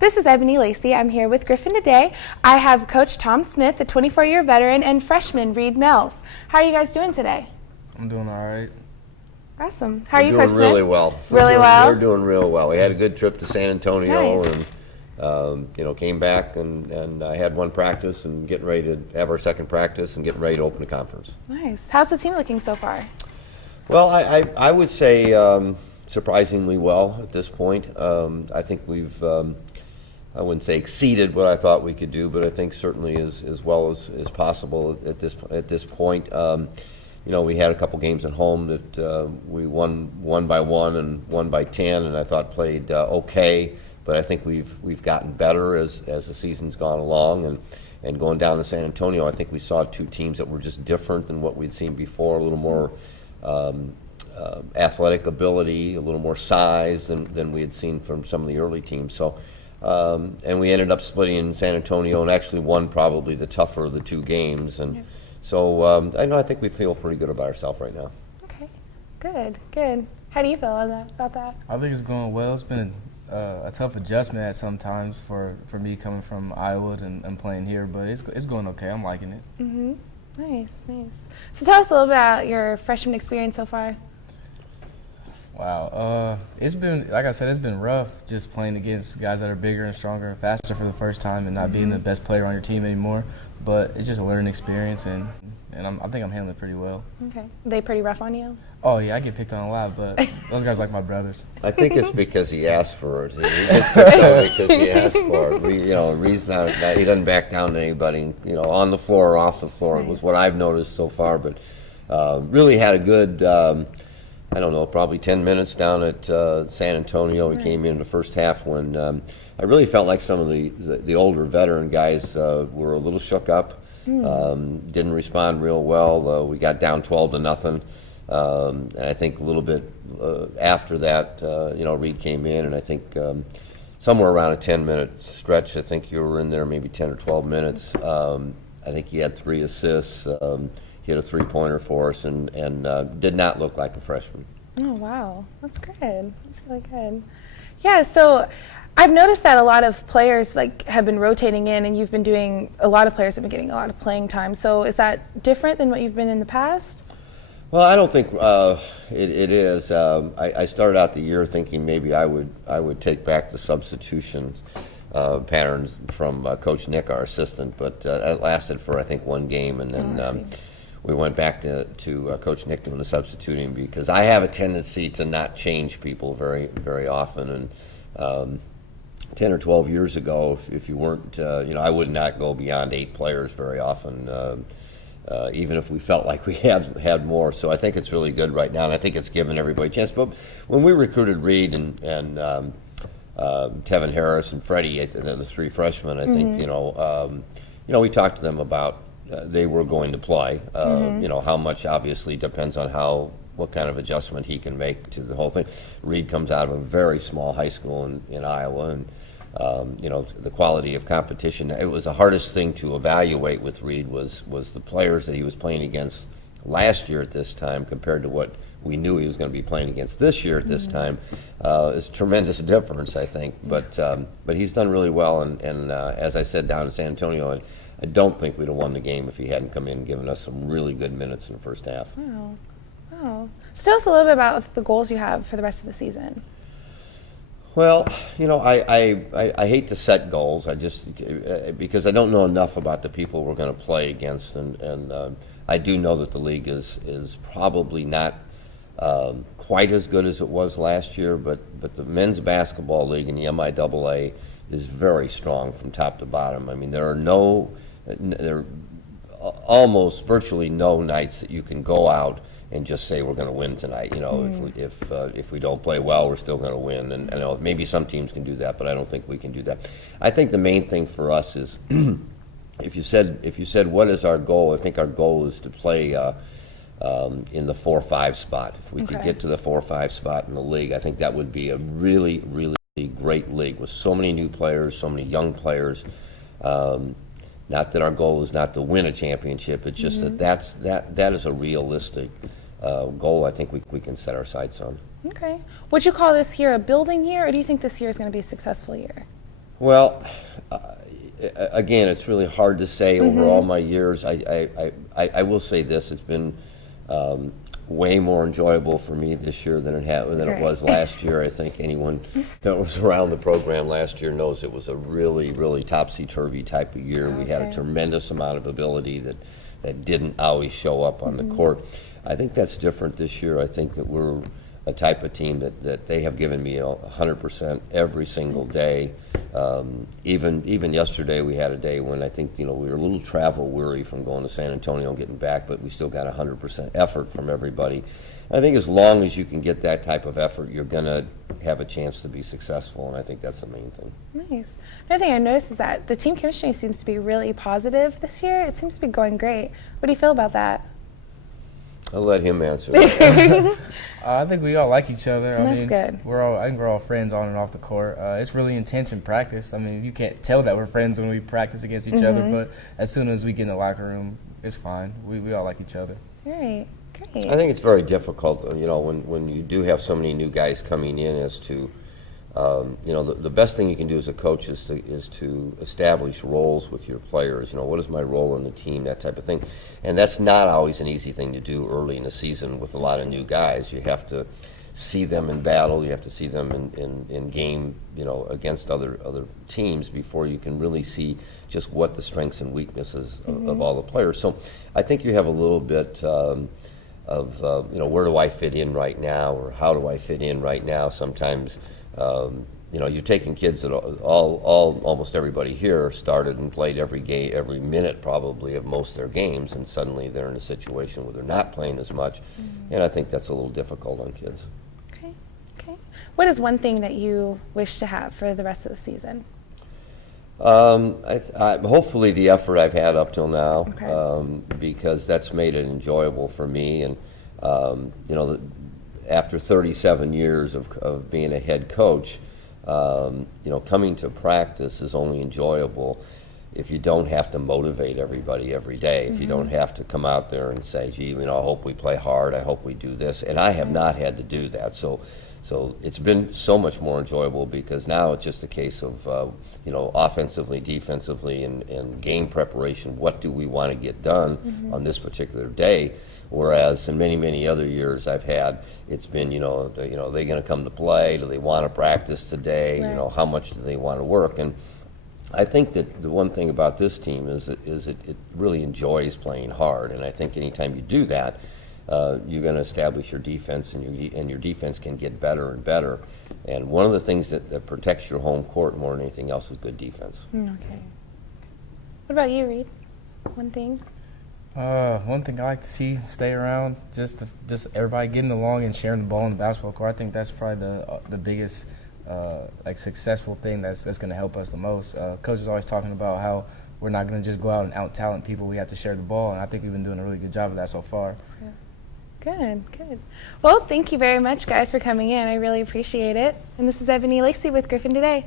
This is Ebony Lacey. I'm here with Griffin today. I have Coach Tom Smith, a 24-year veteran, and freshman Reed Mills. How are you guys doing today? I'm doing all right. Awesome. How are you, Coach Smith? We're doing really well. Really well? We're doing real well. We had a good trip to San Antonio, Nice. and came back and had one practice and getting ready to have our second practice and getting ready to open the conference. Nice. How's the team looking so far? Well, I would say surprisingly well at this point. I think we've I wouldn't say exceeded what I thought we could do, but I think certainly as well as possible at this point. We had a couple games at home that we won by 1 and 1 by 10, and I thought played okay. But I think we've gotten better as the season's gone along, and going down to San Antonio, I think we saw two teams that were just different than what we'd seen before. A little more athletic ability, a little more size than we had seen from some of the early teams. So. And we ended up splitting in San Antonio and actually won probably the tougher of the two games. And so I think we feel pretty good about ourselves right now. Okay, good. How do you feel about that? I think it's going well. It's been a tough adjustment at some times for me coming from Iowa and playing here, but it's going okay. I'm liking it. Mm-hmm. Nice. So tell us a little bit about your freshman experience so far. Wow, it's been, like I said, it's been rough just playing against guys that are bigger and stronger and faster for the first time and not being the best player on your team anymore. But it's just a learning experience, and I think I'm handling it pretty well. Okay. Are they pretty rough on you? Oh yeah, I get picked on a lot, but those guys like my brothers. I think it's because he asked for it. He just picked on it because he asked for it. Reed's not, he doesn't back down to anybody. On the floor or off the floor. Nice. Was what I've noticed so far. But really had a good. I don't know, probably 10 minutes down at San Antonio. Nice. We came in the first half when I really felt like some of the older veteran guys were a little shook up, didn't respond real well. We got down 12-0, and I think a little bit after that, Reed came in, and I think somewhere around a 10-minute stretch, I think you were in there maybe 10 or 12 minutes. I think he had 3 assists. Hit a 3-pointer for us and did not look like a freshman. Oh, wow. That's good. That's really good. Yeah, so I've noticed that a lot of players have been rotating in, and a lot of players have been getting a lot of playing time. So is that different than what you've been in the past? Well, I don't think it is. I started out the year thinking maybe I would take back the substitution patterns from Coach Nick, our assistant, but it lasted for, I think, 1 game, and then we went back to Coach Nick doing the substituting because I have a tendency to not change people very, very often. And 10 or 12 years ago, if you weren't, I would not go beyond 8 players very often, even if we felt like we had more. So I think it's really good right now, and I think it's given everybody a chance. But when we recruited Reed and Tevin Harris and Freddie, the 3 freshmen, I think, we talked to them about they were going to play. How much obviously depends on what kind of adjustment he can make to the whole thing. Reed comes out of a very small high school in Iowa, and the quality of competition. It was the hardest thing to evaluate with Reed was the players that he was playing against last year at this time compared to what we knew he was going to be playing against this year at this time. It's a tremendous difference, I think. But he's done really well, and as I said down in San Antonio, I don't think we'd have won the game if he hadn't come in and given us some really good minutes in the first half. Wow. So tell us a little bit about the goals you have for the rest of the season. Well, I hate to set goals. Because I don't know enough about the people we're going to play against, and I do know that the league is probably not quite as good as it was last year, but the men's basketball league in the MIAA is very strong from top to bottom. I mean, there are almost virtually no nights that you can go out and just say we're going to win tonight. If we don't play well, we're still going to win. And I know maybe some teams can do that, but I don't think we can do that. I think the main thing for us is, if you said what is our goal, I think our goal is to play in the 4-5 spot. If we could get to the 4-5 spot in the league, I think that would be a really, really great league with so many new players, so many young players. Not that our goal is not to win a championship. It's just that is a realistic goal I think we can set our sights on. Okay. Would you call this year a building year, or do you think this year is going to be a successful year? Well, again, it's really hard to say over all my years. I will say this: it's been way more enjoyable for me this year than it was last year. I think anyone that was around the program last year knows it was a really, really topsy-turvy type of year. We had a tremendous amount of ability that didn't always show up on the court. I think that's different this year. I think that we're a type of team that they have given me 100% every single day. Even yesterday we had a day when I think we were a little travel weary from going to San Antonio and getting back, but we still got 100% effort from everybody. I think as long as you can get that type of effort, you're going to have a chance to be successful, and I think that's the main thing. Nice. Another thing I noticed is that the team chemistry seems to be really positive this year. It seems to be going great. What do you feel about that? I'll let him answer that. I think we all like each other. That's good. I think we're all friends on and off the court. It's really intense in practice. I mean, you can't tell that we're friends when we practice against each other, but as soon as we get in the locker room, it's fine. We all like each other. Great. I think it's very difficult, when you do have so many new guys coming in, as to, the best thing you can do as a coach is to establish roles with your players. What is my role in the team, that type of thing. And that's not always an easy thing to do early in the season with a lot of new guys. You have to see them in battle. You have to see them in game, against other teams before you can really see just what the strengths and weaknesses of all the players. So I think you have a little bit of where do I fit in right now, or how do I fit in right now. Sometimes you're taking kids that almost everybody here started and played every minute probably of most of their games, and suddenly they're in a situation where they're not playing as much, and I think that's a little difficult on kids. Okay. What is one thing that you wish to have for the rest of the season? Hopefully the effort I've had up till now, because that's made it enjoyable for me, and after 37 years of being a head coach, coming to practice is only enjoyable if you don't have to motivate everybody every day, if you don't have to come out there and say, gee, I hope we play hard, I hope we do this. And I have not had to do that. So it's been so much more enjoyable, because now it's just a case of, offensively, defensively, and game preparation. What do we want to get done on this particular day? Whereas in many, many other years I've had, it's been, are they going to come to play? Do they want to practice today? Right. How much do they want to work? And I think that the one thing about this team is it really enjoys playing hard. And I think anytime you do that, you're going to establish your defense, and your defense can get better and better. And one of the things that protects your home court more than anything else is good defense. Okay. What about you, Reed? One thing? One thing I like to see stay around, just everybody getting along and sharing the ball in the basketball court. I think that's probably the biggest successful thing that's going to help us the most. Coach is always talking about how we're not going to just go out and out-talent people. We have to share the ball, and I think we've been doing a really good job of that so far. Good. Well, thank you very much, guys, for coming in. I really appreciate it. And this is Ebony Lacey with Griffin Today.